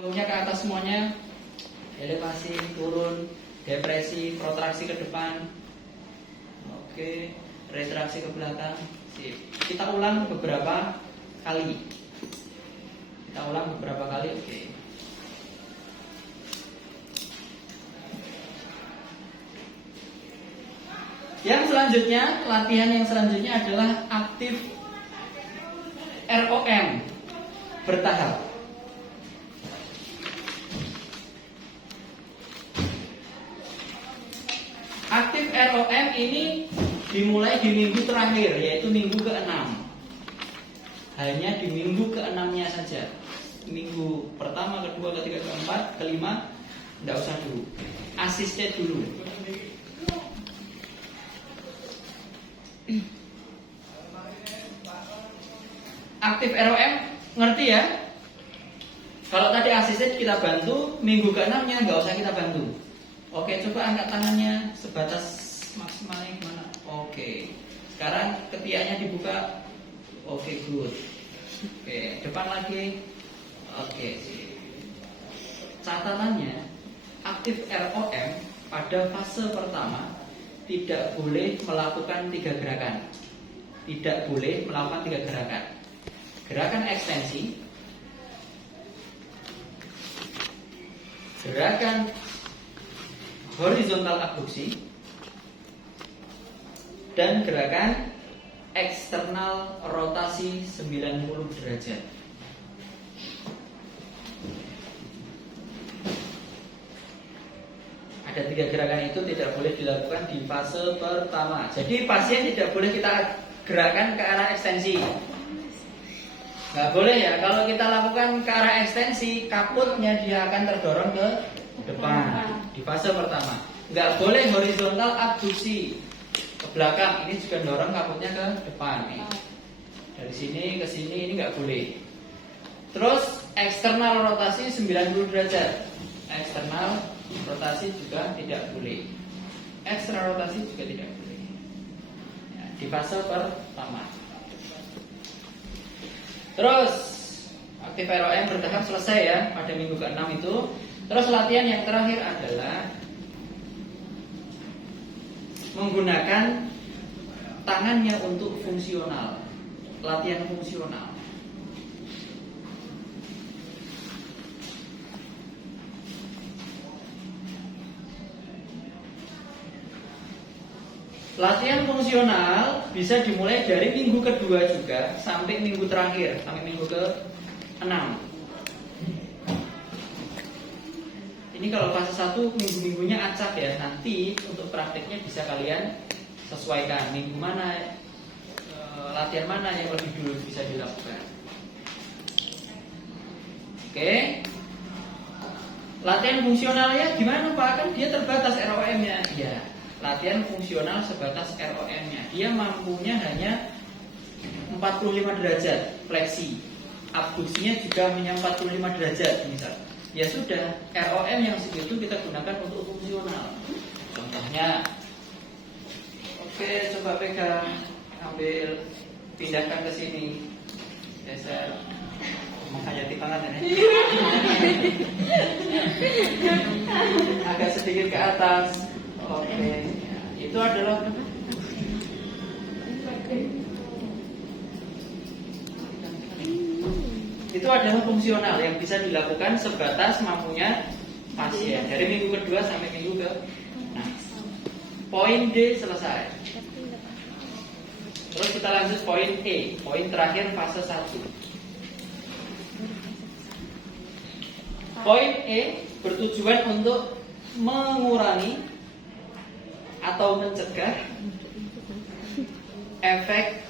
Nya ke atas semuanya, elevasi, turun, depresi, protraksi ke depan, oke, retraksi ke belakang. Sip. Kita ulang beberapa kali. Oke. Yang selanjutnya, latihan yang selanjutnya adalah aktif ROM bertahap. Aktif ROM ini dimulai di minggu terakhir, yaitu minggu ke-6. Hanya di minggu ke-6-nya saja. Minggu pertama, kedua, ketiga, keempat, kelima, tidak usah dulu. Asisted dulu. Aktif ROM, ngerti ya? Kalau tadi asisted kita bantu, minggu ke-6-nya nggak usah kita bantu. Oke, coba angkat tangannya sebatas maksimalnya gimana? Oke. Sekarang ketiaknya dibuka. Oke, good. Oke, depan lagi. Oke. Catatannya, aktif ROM pada fase pertama tidak boleh melakukan 3 gerakan. Tidak boleh melakukan 3 gerakan. Gerakan ekstensi, gerakan horizontal abduksi, dan gerakan eksternal rotasi 90 derajat. Ada 3 gerakan itu tidak boleh dilakukan di fase pertama. Jadi pasien tidak boleh kita gerakan ke arah ekstensi. Nggak boleh ya. Kalau kita lakukan ke arah ekstensi, kaputnya dia akan terdorong ke depan di fase pertama. Nggak boleh horizontal abduksi ke belakang, ini juga dorong kaputnya ke depan nih. Dari sini ke sini ini nggak boleh. Terus eksternal rotasi 90 derajat. Eksternal rotasi juga tidak boleh. Eksternal rotasi juga tidak boleh. Ya, di fase pertama. Terus aktif ROM bertahap selesai ya pada minggu ke-6 itu. Terus latihan yang terakhir adalah menggunakan tangannya untuk fungsional. Latihan fungsional. Latihan fungsional bisa dimulai dari minggu kedua juga sampai minggu terakhir, sampai minggu ke-6. Ini kalau fase 1 minggu-minggunya acak ya. Nanti untuk prakteknya bisa kalian sesuaikan minggu mana, latihan mana yang lebih dulu bisa dilakukan. Oke. Latihan fungsionalnya gimana Pak? Kan dia terbatas ROM-nya. Ya. Latihan fungsional sebatas ROM-nya. Dia mampunya hanya 45 derajat fleksi. Abduksinya juga hanya 45 derajat misal. Ya sudah, ROM yang segitu kita gunakan untuk fungsional. Contohnya, oke, coba pegang, ambil, pindahkan ke sini. Geser. Menghayati tangan ya. Agak sedikit ke atas. Oke, itu adalah fungsional yang bisa dilakukan sebatas mampunya pasien dari minggu kedua sampai minggu ke. Nah, poin D selesai. Terus kita lanjut poin E, poin terakhir fase 1. Poin E bertujuan untuk mengurangi atau mencegah efek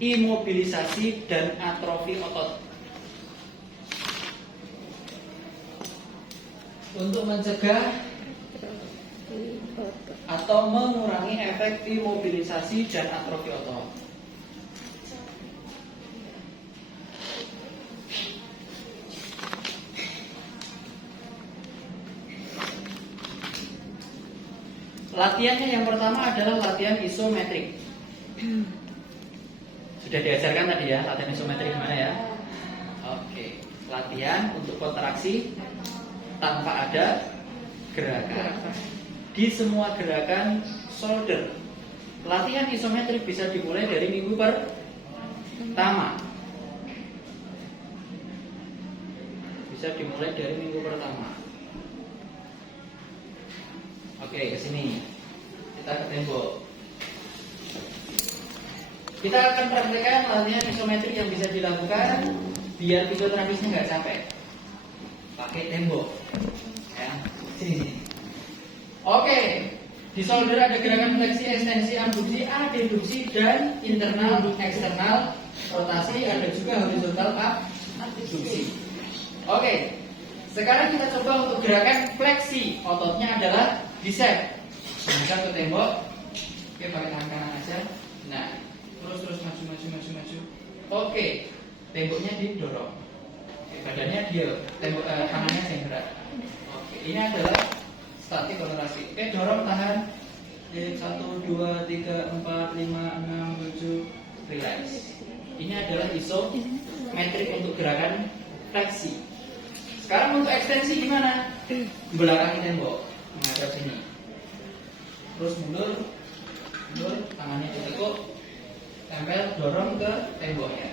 imobilisasi dan atrofi otot. Untuk mencegah atau mengurangi efek imobilisasi dan atrofi otot. Latihannya yang pertama adalah latihan isometrik. Sudah diajarkan tadi ya, latihan isometrik gimana ya? Oke. latihan untuk kontraksi tanpa ada gerakan. Di semua gerakan shoulder, latihan isometrik bisa dimulai dari minggu pertama. Bisa dimulai dari minggu pertama. Oke, ke sini. Kita ke tembok. Kita akan praktekkan latihan isometrik yang bisa dilakukan biar fisioterapisnya nggak capek. Pakai tembok. Ya, sini. Oke, di shoulder ada gerakan fleksi, ekstensi, abduksi, adduksi, dan internal, eksternal, rotasi, ada juga horizontal abduksi. Oke, sekarang kita coba untuk gerakan fleksi. Ototnya adalah bicep. Bisa ke tembok. Oke, pakai tangan kanan aja. Nah, terus maju. Oke, temboknya didorong. Oke, badannya dia, tangannya yang gerak. Oke, ini adalah statik kontraksi. Oke, dorong, tahan. 1, 2, 3, 4, 5, 6, 7, relax. Ini adalah isometrik untuk gerakan fleksi. Sekarang untuk ekstensi gimana? Belakangi tembok, menghadap sini. Terus mundur, tangannya ditekuk, tempel, dorong ke temboknya.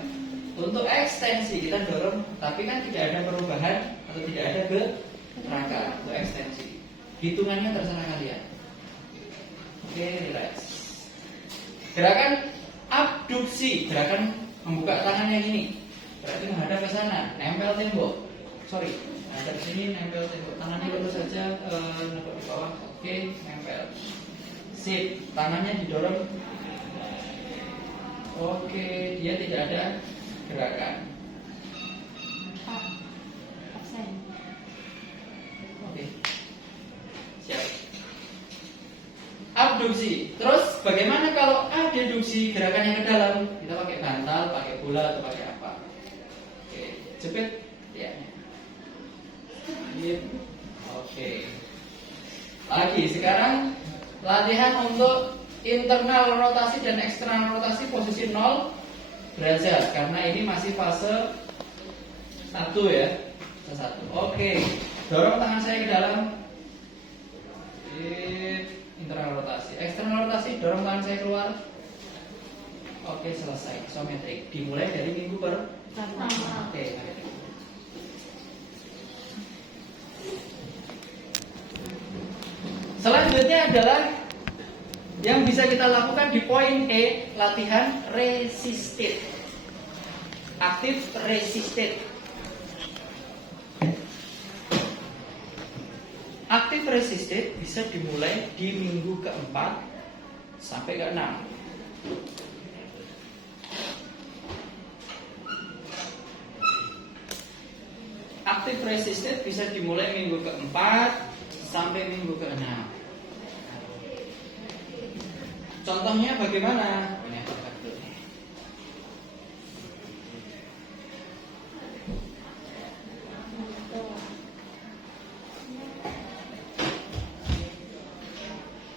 Untuk ekstensi kita dorong, tapi kan tidak ada perubahan atau tidak ada gerakan untuk ekstensi. Hitungannya terserah kalian. Oke, relax. Gerakan abduksi, gerakan membuka tangan yang ini. Berarti menghadap ke sana, nempel tembok. Menghadap sini, nempel tembok. Tangannya lurus saja, nempel di bawah. Oke, nempel. Sip, tangannya didorong. Oke, dia tidak ada gerakan. Oke, siap. Abduksi. Terus bagaimana kalau adduksi, gerakan yang ke dalam? Kita pakai bantal, pakai bola, atau pakai apa? Oke, jepit tiaknya. Oke. Lagi sekarang latihan untuk internal rotasi dan eksternal rotasi posisi 0 derajat karena ini masih fase 1 ya. Fase 1. Oke. Dorong tangan saya ke dalam. Internal rotasi. Eksternal rotasi, dorong tangan saya keluar. Oke, selesai. Isometrik. Dimulai dari minggu pertama. Oke. Selanjutnya adalah yang bisa kita lakukan di poin E, latihan resisted. Aktif resisted. Aktif resisted bisa dimulai di minggu keempat sampai ke-6. Aktif resisted bisa dimulai minggu keempat sampai minggu ke-6. Contohnya bagaimana?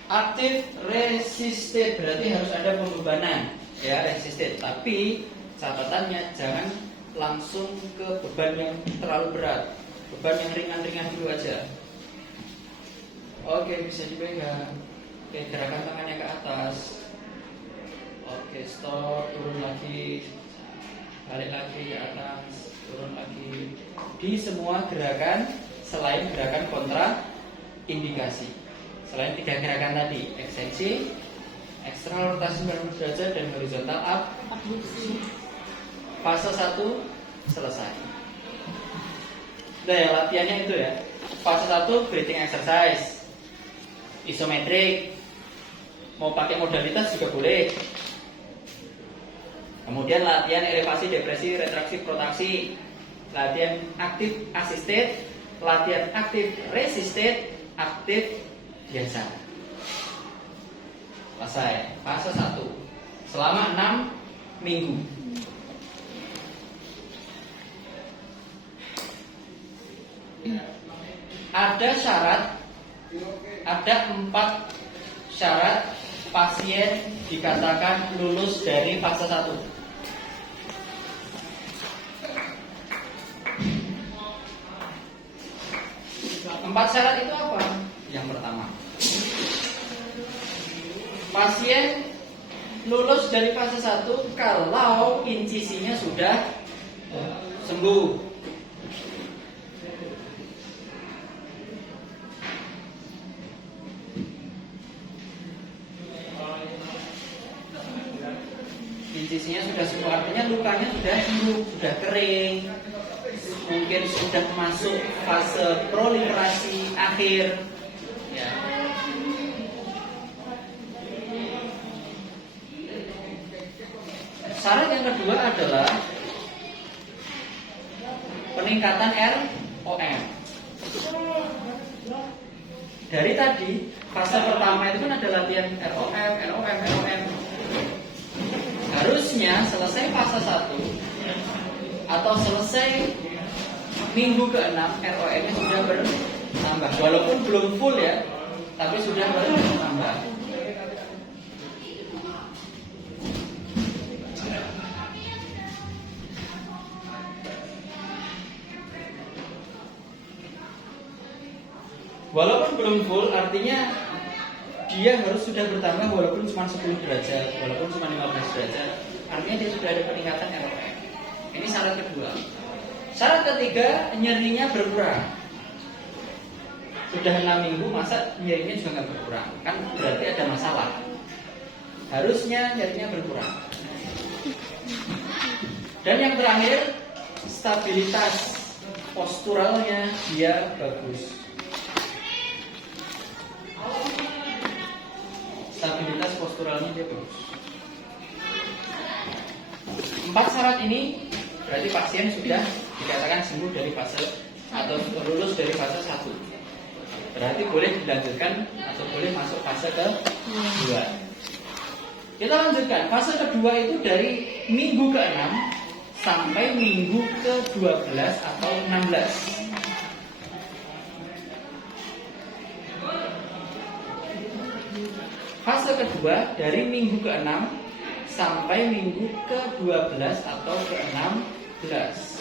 Aktif resisted berarti harus ada pembebanan ya, resisted. Tapi catatannya jangan langsung ke beban yang terlalu berat. Beban yang ringan-ringan dulu aja. Oke, bisa dipegang. Oke, gerakan tangannya ke atas. Oke, stop, turun lagi. Balik lagi ke atas, turun lagi. Di semua gerakan selain gerakan kontra indikasi. Selain 3 gerakan tadi, ekstensi, eksternal rotasi 90 derajat, dan horizontal abduksi. Fase 1 selesai. Nah, ya, latihannya itu ya. Fase 1 breathing exercise, isometrik. Mau pakai modalitas juga boleh. Kemudian latihan elevasi, depresi, retraksi, protraksi. Latihan aktif assisted, latihan aktif resisted, aktif biasa. Selesai. Fase 1 selama 6 minggu. Ada syarat, ada 4 syarat pasien dikatakan lulus dari fase 1. 4 syarat itu apa? Yang pertama, pasien lulus dari fase 1 kalau insisinya sudah sembuh. Insisinya sudah sembuh, artinya lukanya sudah sembuh, sudah kering, mungkin sudah masuk fase proliferasi akhir. Ya. Syarat yang kedua adalah peningkatan ROM. Dari tadi fase pertama itu kan ada latihan ROM. Harusnya selesai fase 1 atau selesai minggu ke-6 ROM-nya sudah bertambah. Walaupun belum full ya, tapi sudah bertambah. Walaupun belum full artinya dia harus sudah bertambah walaupun cuma 10 derajat, walaupun cuma 15 derajat, artinya dia sudah ada peningkatan ROM. Ini syarat kedua. Syarat ketiga, nyerinya berkurang. Sudah 6 minggu, masa nyerinya juga nggak berkurang? Kan berarti ada masalah. Harusnya nyerinya berkurang. Dan yang terakhir, stabilitas posturalnya dia bagus. Stabilitas posturalnya dia bagus. 4 syarat ini berarti pasien sudah dikatakan sembuh dari fase atau lulus dari fase 1. Berarti boleh dilanjutkan atau boleh masuk fase kedua. Kita lanjutkan. Fase kedua itu dari minggu ke-6 sampai minggu ke-12 atau 16. Fase kedua dari minggu ke-6 sampai minggu ke-12 atau ke-16.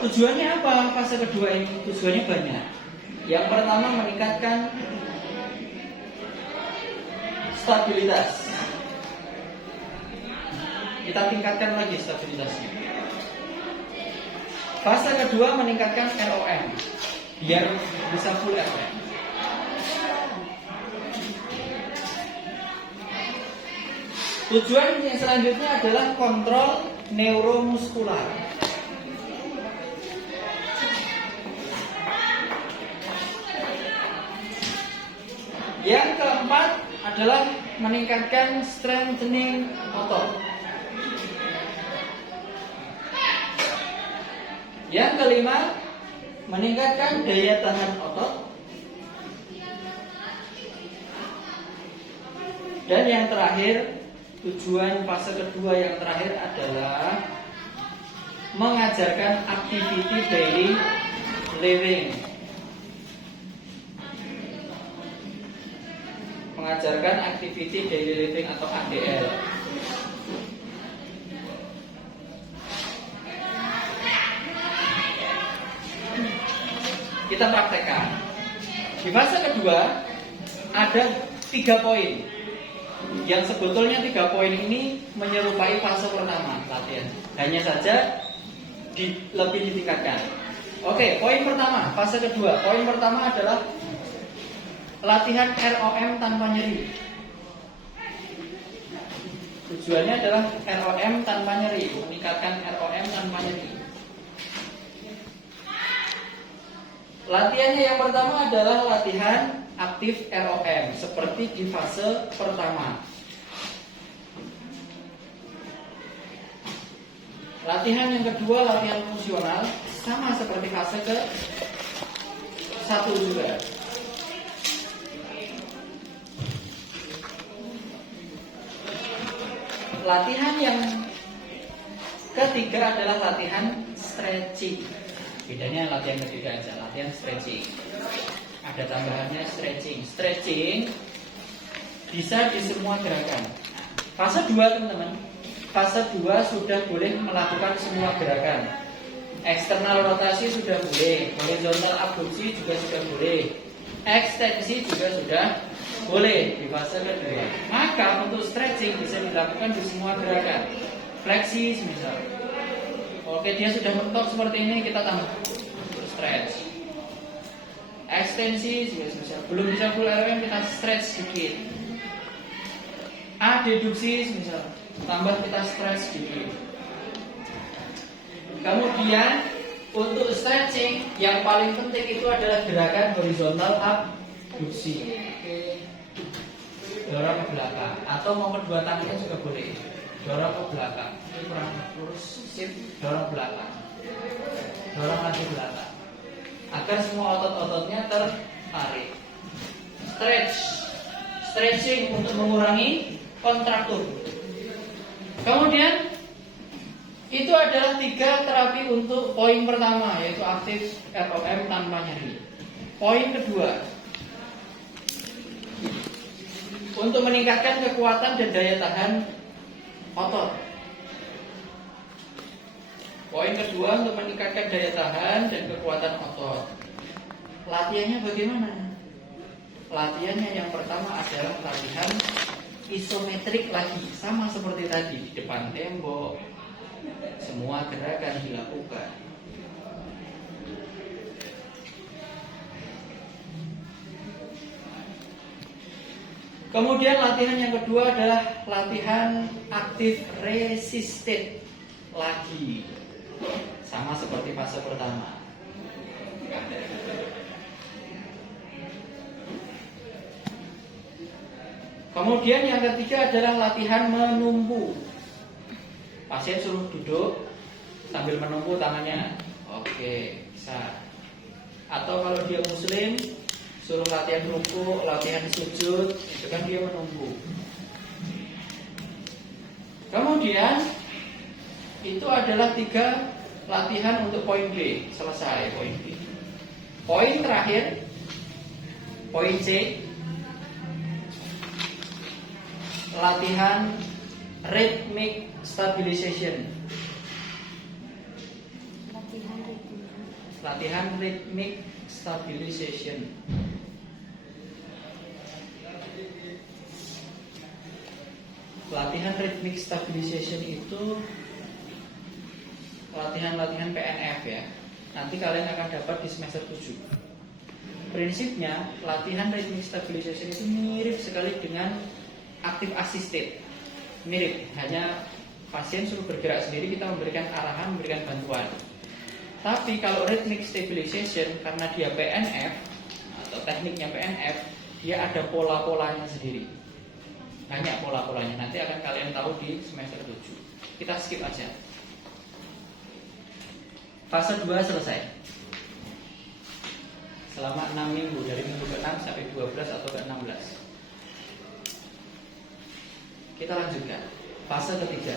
Tujuannya apa fase kedua ini? Tujuannya banyak. Yang pertama meningkatkan stabilitas. Kita tingkatkan lagi stabilitasnya. Fase kedua meningkatkan ROM biar bisa full ROM. Tujuan yang selanjutnya adalah kontrol neuromuskular. Yang keempat adalah meningkatkan strengthening otot. Yang kelima, meningkatkan daya tahan otot. Dan yang terakhir, tujuan fase kedua yang terakhir adalah mengajarkan activity daily living. Mengajarkan activity daily living atau ADL. Kita praktekkan. Di fase kedua ada 3 poin. Yang sebetulnya 3 poin ini menyerupai fase pertama latihan. Hanya saja lebih ditingkatkan. Oke, poin pertama, fase kedua. Poin pertama adalah latihan ROM tanpa nyeri. Tujuannya adalah ROM tanpa nyeri, meningkatkan ROM tanpa nyeri. Latihannya yang pertama adalah latihan aktif ROM seperti di fase pertama. Latihan yang kedua, latihan fungsional, sama seperti fase ke-1 juga. Latihan yang ketiga adalah latihan stretching. Bedanya latihan ketiga aja, latihan stretching. Ada tambahannya stretching. Stretching bisa di semua gerakan. Fase 2 teman-teman. fase 2 sudah boleh melakukan semua gerakan. Eksternal rotasi sudah boleh, horizontal abduksi juga sudah boleh, ekstensi juga sudah boleh di fase kedua. Maka untuk stretching bisa dilakukan di semua gerakan. Fleksi misal. Oke, dia sudah mentok seperti ini, kita tambah stretch. Ekstensi juga misal. Belum bisa full RPM, kita stretch sedikit. Adeduksi misal. Tambah kita stretch sedikit. Kemudian untuk stretching yang paling penting itu adalah gerakan horizontal abduksi. Dorong ke belakang atau mau kedua tangannya juga boleh. Dorong ke belakang. Ini kurang lurus, sip, dorong belakang. Dorong lagi belakang. Agar semua otot-ototnya tertarik. Stretch. Stretching untuk mengurangi kontraktur. Kemudian itu adalah 3 terapi untuk poin pertama, yaitu aktif ROM tanpa nyeri. Poin kedua, untuk meningkatkan kekuatan dan daya tahan otot. Poin kedua, untuk meningkatkan daya tahan dan kekuatan otot. Latihannya bagaimana? Latihannya yang pertama adalah latihan isometrik lagi, sama seperti tadi, di depan tembok. Semua gerakan dilakukan. Kemudian latihan yang kedua adalah latihan aktif resisted lagi, sama seperti fase pertama. Kemudian yang ketiga adalah latihan menumpu. Pasien suruh duduk sambil menumpu tangannya. Oke, bisa. Atau kalau dia muslim, suruh latihan rukuk, latihan sujud, itu kan dia menumpu. Kemudian itu adalah 3 latihan untuk poin B. Selesai poin B. Poin terakhir, poin C, latihan rhythmic stabilization. Latihan rhythmic stabilization. Latihan rhythmic stabilization itu latihan-latihan PNF ya. Nanti kalian akan dapat di semester 7. Prinsipnya latihan rhythmic stabilization itu mirip sekali dengan active assisted. Mirip, hanya pasien suruh bergerak sendiri, kita memberikan arahan, memberikan bantuan. Tapi kalau rhythmic stabilization, karena dia PNF atau tekniknya PNF, dia ada pola-polanya sendiri. Banyak pola-polanya, nanti akan kalian tahu di semester 7. Kita skip aja. Fase 2 selesai. Selama 6 minggu, dari minggu ke-6 sampai 12 atau ke-16. Kita lanjutkan. Fase ketiga.